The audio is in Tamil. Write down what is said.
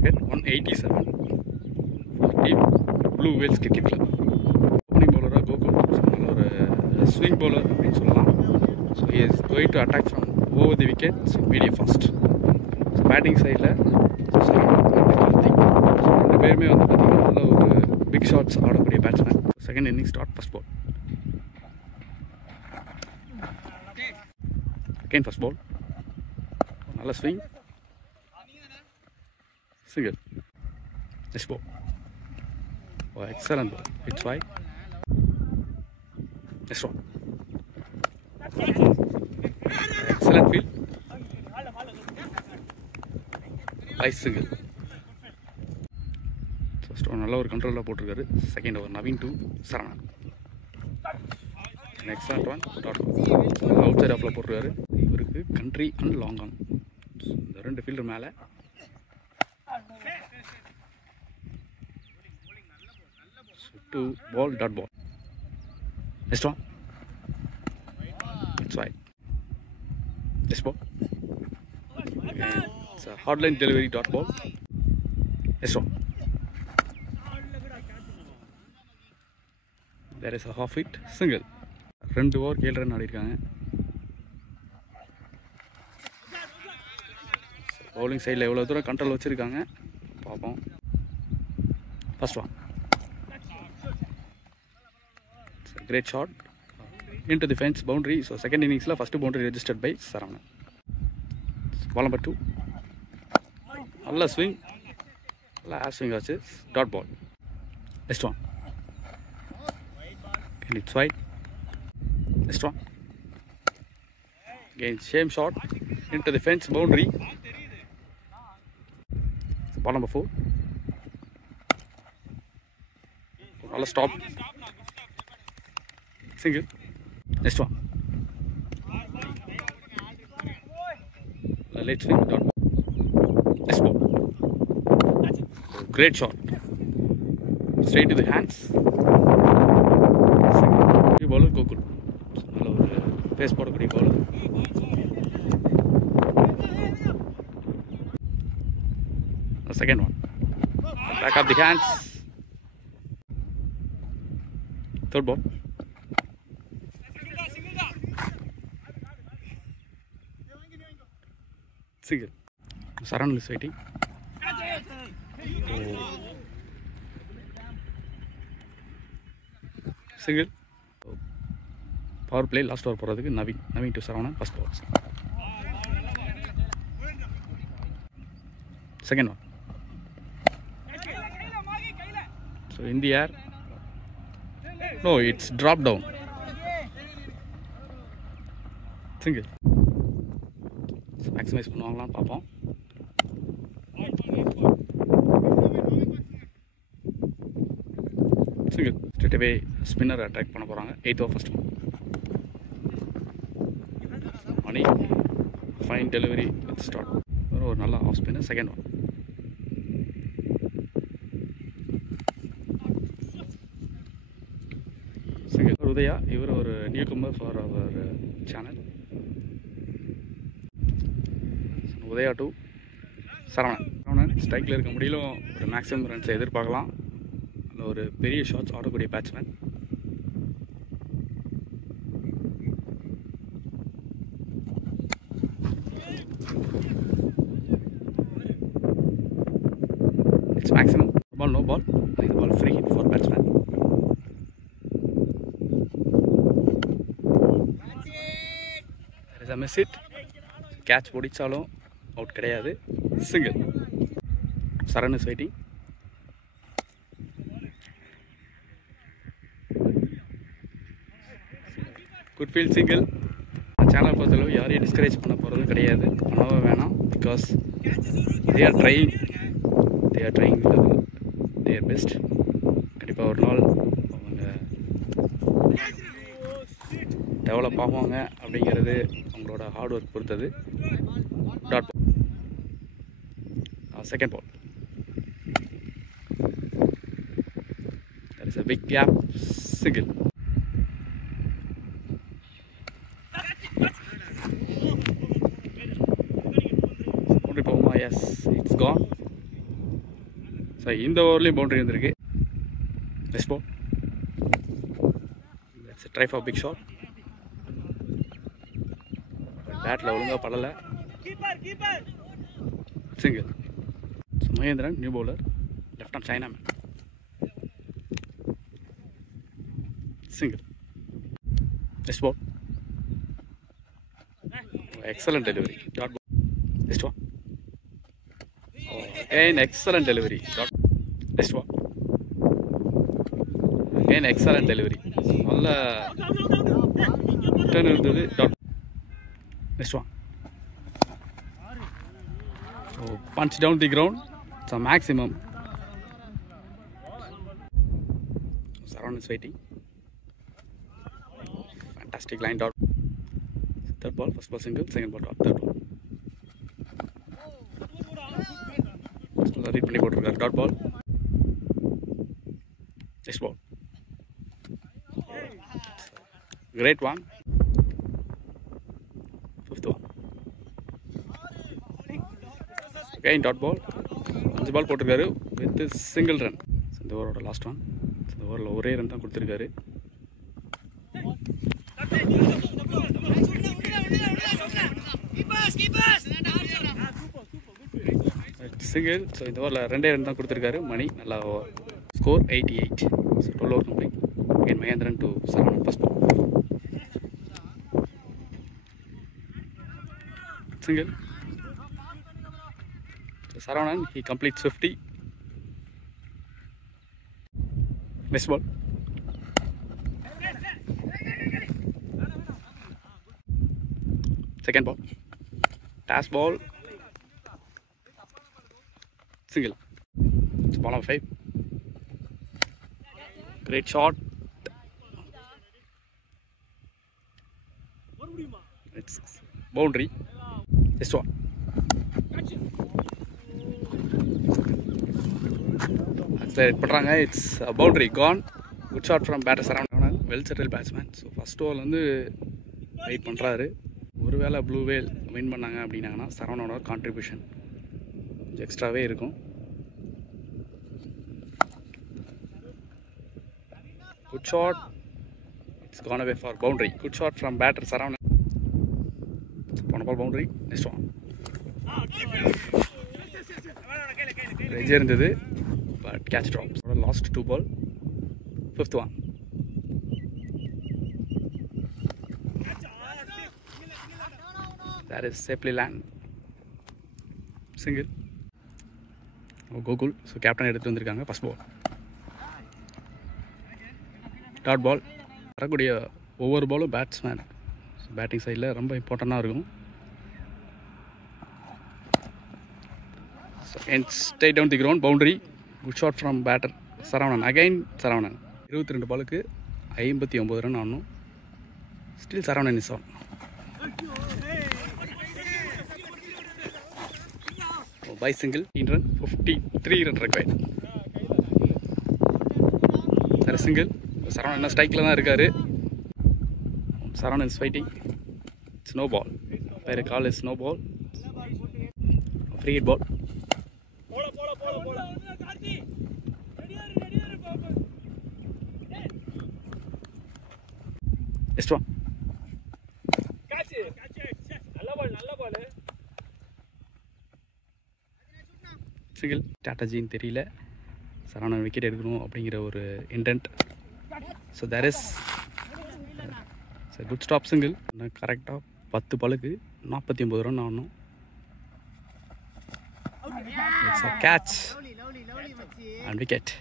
target 187 for team Blue Whales Cricket Club. Opening bowler Gokul, a swing bowler அப்படின்னு சொல்லலாம். So he is going to attack from over the wicket, so medium fast. So batting side la Sarana and Karthik. So ரெண்டு பேருமே வந்து பாத்தீங்கன்னா நல்ல ஒரு big shots ஆடக்கூடிய batsman. Second innings start first ball. Again first ball. நல்ல swing. Single. Next ball. Oh, excellent ball. It's wide. Next one. Excellent field. Nice single. First one நல்ல ஒரு கண்ட்ரோல்ல போட்டுருக்காரு. Second over Naveen to Sarana. An excellent one. Outside of la போட்டுருக்காரு. இவருக்கு country and long on. இந்த ரெண்டு ஃபீல்டர் மேல to ball dot ball. Next one. It's wide. Next ball. And it's a hardline delivery dot ball. Next one. There is a half hit single. 2 over 7 run ஆடிருக்காங்க. Bowling side எவ்வளவு தூரம் கண்ட்ரோல் வச்சிருக்காங்க பாப்போம். First one. Great shot into the fence boundary. So second innings la first boundary registered by Sarana. Ball number 2. Alla swing. Last swing achu dot ball. Next one. And it's wide. Next one. Again same shot into the fence boundary. Ball number 4. Alla stop. Single. Next one. Let's swing dot. Next ball. Great shot. Straight to the hands. Single. Bowler Gokul. Hello. Pace போடக்கூடிய bowler. The second one. Back up the hands. Third ball. Single. Sarana is waiting. Single. Power play last over போறதுக்கு Naveen to Sarana first ball. Second one. So in the air. No, it's dropped down. Single. Maximize பண்ணுவாங்களான்னு பார்ப்போம். Single. Straight away spinner attack பண்ண போறாங்க. 8th over first one. Money. Fine delivery with start. ஒரு நல்ல off spinner second one. Single. Udaya இவர் ஒரு newcomer for our channel. Udaya to Saravanan ஸ்ட்ரைக்கில் இருக்க முடியலும் ஒரு மேக்ஸிமம் ரன்ஸை எதிர்பார்க்கலாம். அதில் ஒரு பெரிய ஷாட்ஸ் ஆடக்கூடிய batsman. It's maximum ball no ball. இந்த ball free hit for batsman. Is a miss hit. Catch பிடிச்சாலும் அவுட் கிடையாது. Single. Charan is waiting. Good field single. Channel பொறுத்தளவு யாரையும் டிஸ்கரேஜ் பண்ண போகிறதும் கிடையாது, பண்ணவும் வேணாம். Because they are trying their best. கண்டிப்பாக ஒரு நாள் அவங்க டெவலப் ஆகுவாங்க அப்படிங்கிறது அவங்களோட ஹார்ட் ஒர்க் பொறுத்தது. Dot second ball. There is a big gap. Single. Yes, it's gone. So இந்த ஓவர்லேயும் பவுண்டரி வந்திருக்கு. Next ball. Try for big shot. பேட்டில் ஒழுங்காக படலை. Single. Mahendran new bowler, left arm chinaman. Single. Next ball. Excellent delivery. Dot ball. Next one. Again excellent delivery. Dot. Next one. Again excellent delivery. நல்ல turn இருந்தது. Dot. Next one. So punch down the ground. It's a maximum. Saran is waiting. Fantastic line. Dot. Third ball, first ball single, second ball dot, third ball. Read பண்ணி போட்டுருக்காரு. Dot ball. Next ball. Great one. Fifth one. Again dot ball. 5 ball போட்டுருக்காரு with single run. இந்த ஓவரோட லாஸ்ட் ஒன். இந்த ஓவரில் ஒரே ரன் தான் கொடுத்துருக்காரு. சிங்கிள். ஸோ இந்த ஓவரில் 2 ரன் தான் கொடுத்துருக்காரு. மணி நல்லா score 88. So 12 over complete. Again Mahendran to Saravanan first ball. Single. Saravanan he completes 50. Next ball. Second ball. Task ball. Single. It's ball of 5. Great shot. It's boundary. This one. Accelerate பண்றாங்க. It's a boundary gone. Good shot from batter Saravana. Well settled batsman. So first over வந்து வெயிட் பண்றாரு. ஒருவேளை ப்ளூ வேல் வின் பண்ணாங்க அப்படின்னாங்கன்னா சரவணோட கான்ட்ரிபியூஷன் கொஞ்சம் எக்ஸ்ட்ராவே இருக்கும். Good shot. It's gone away for boundary. Good shot from batter Saravanan. போன பால் பவுண்டரி. Next one. ரெஜ் இருந்தது but catch drops. Last 2 ball. Fifth one. That is safely land. Single. Gokul. So captain எடுத்து வந்திருக்காங்க. First ball. Dot ball. வரக்கூடிய ஒவ்வொரு பாலும் பேட்ஸ்மேன் பேட்டிங் சைடில் ரொம்ப இம்பார்ட்டண்ட்டாக இருக்கும். So and straight down the ground boundary. Good shot from batter Saravanan. Again Saravanan. 22 பாலுக்கு 59 ரன் ஆடணும். Still Saravanan is on. By single, 18 run, 53 run required. That is single. Saran என்ன ஸ்ட்ரைக்கில் தான் இருக்காரு. Saran is fighting. It's no ball. Fair call is no ball. Free hit ball. Next one. Single. ஸ்ட்ராட்டஜின்னு தெரியல. சரவணன் விக்கெட் எடுக்கணும் அப்படிங்கிற ஒரு intent. So there is good stop single. கரெக்டாக 10 பாலுக்கு 49 ரன் ஆடணும். It's a catch and wicket.